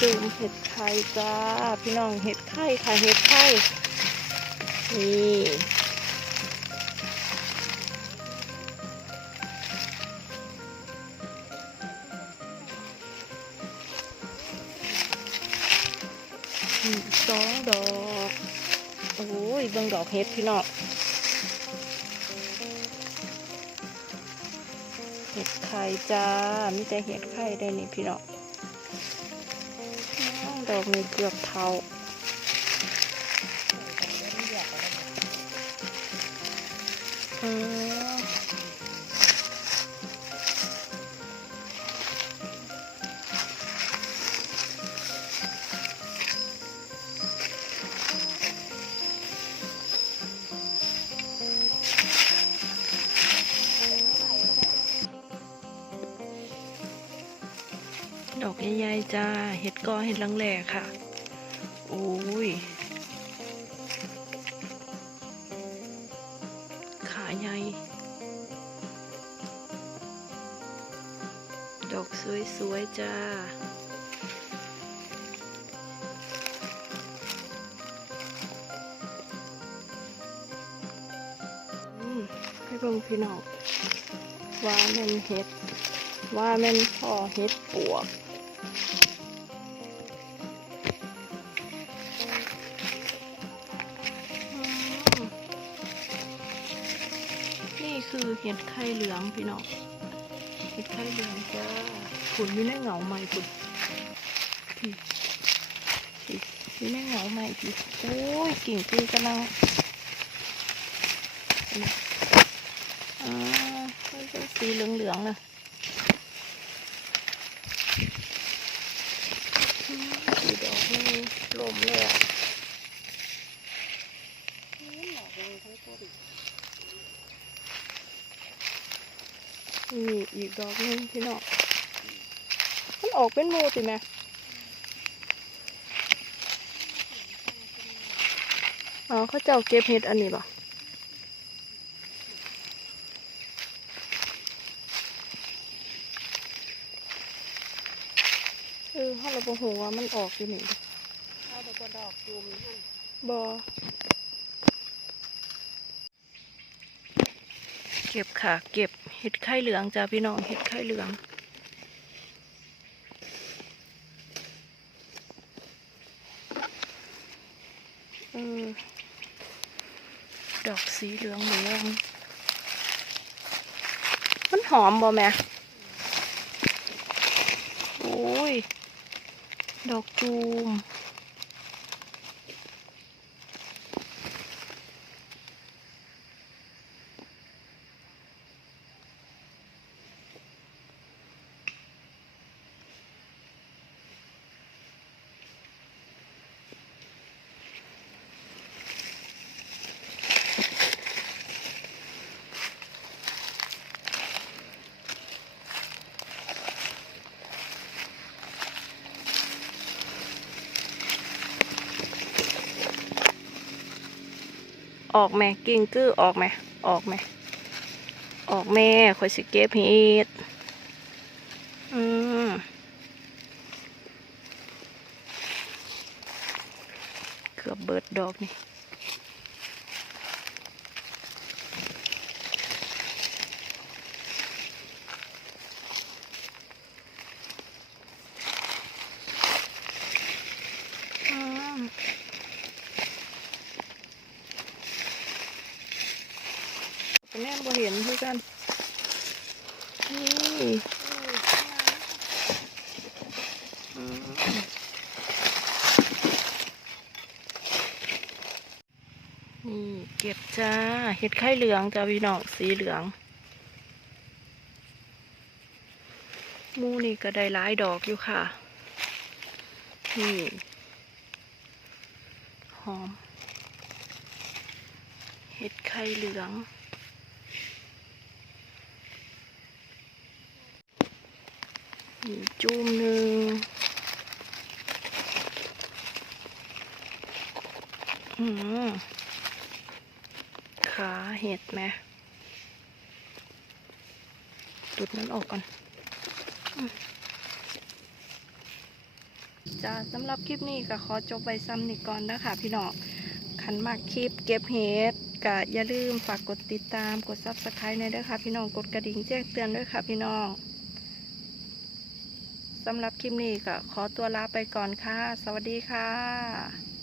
ตึงเห็ดไคจ้า พี่น้องเห็ดไข่ค่ะเห็ดไข่นี่สองดอก โอ้ยเบิ่งดอกเห็ดพี่น้องเห็ดไข่จ้ามีแต่เห็ดไข่ได้นี่พี่น้อง ดอกนี้เกือบเท่าอืม อกใหญ่ๆจ้า เห็ดกอเห็ดลังแหล่ค่ะ โอ้ย ขาใหญ่ ดอกสวยๆจ้าให้เบิ่งพี่น้องว่าแม่นเห็ด ว่าแม่นพ่อเห็ดปวก คือเห็ดไข่เหลืองพี่น้องเห็ดไข่เหลืองจ้าขุนอยู่ในเหงาใหม่ขุนพี่พี่อยู่ในเหงาใหม่พี่โอ้ยกิ่งคือกำลังอ่ามันเป็นสีเหลืองๆนะอืมสีดอกนี่ลมเลยอะ นี่อีกดอกหนึงพี่น้องมันออกเป็นโมติแม่อ๋อเขาเจ้าเก็บเห็ดอันนี้ป่ะเออเขาเราบอกว่ามันออกอยู่นี่เอาดอกดอกจุ่มให้บอเก็บค่ะ เก็บเห็ดไข่เหลืองจ้าพี่น้องเห็ดไข่เหลือง เออ ดอกสีเหลืองเหลืองมันหอมบ่แม่โอ้ย ดอกจูม ออกแม่กิ่งกือออกแม่ออกแม่ออกแม่คอยสิเก็บเห็ดอืมเกือบเบิดดอกนี่อืม แม่บ่เห็นคือกัน นี่นี่เก็บจ้า เห็ดไข่เหลืองจ้าพี่น้องสีเหลืองมูนี่ก็ได้หลายดอกอยู่ค่ะ นี่หอม เห็ดไข่เหลือง จุ่มหนึ่งขาเห็ดไหมตุดนั้นออกก่อนจ้าสำหรับคลิปนี้ก็ขอจบไปซ้ำนี่ก่อนนะคะพี่น้องขันมากคลิปเก็บเห็ดก็อย่าลืมฝากกดติดตามกดซับสไครต์ในด้วยค่ะพี่น้องกดกระดิ่งแจ้งเตือนด้วยค่ะพี่น้อง สำหรับคลิปนี้ก็ขอตัวลาไปก่อนค่ะ สวัสดีค่ะ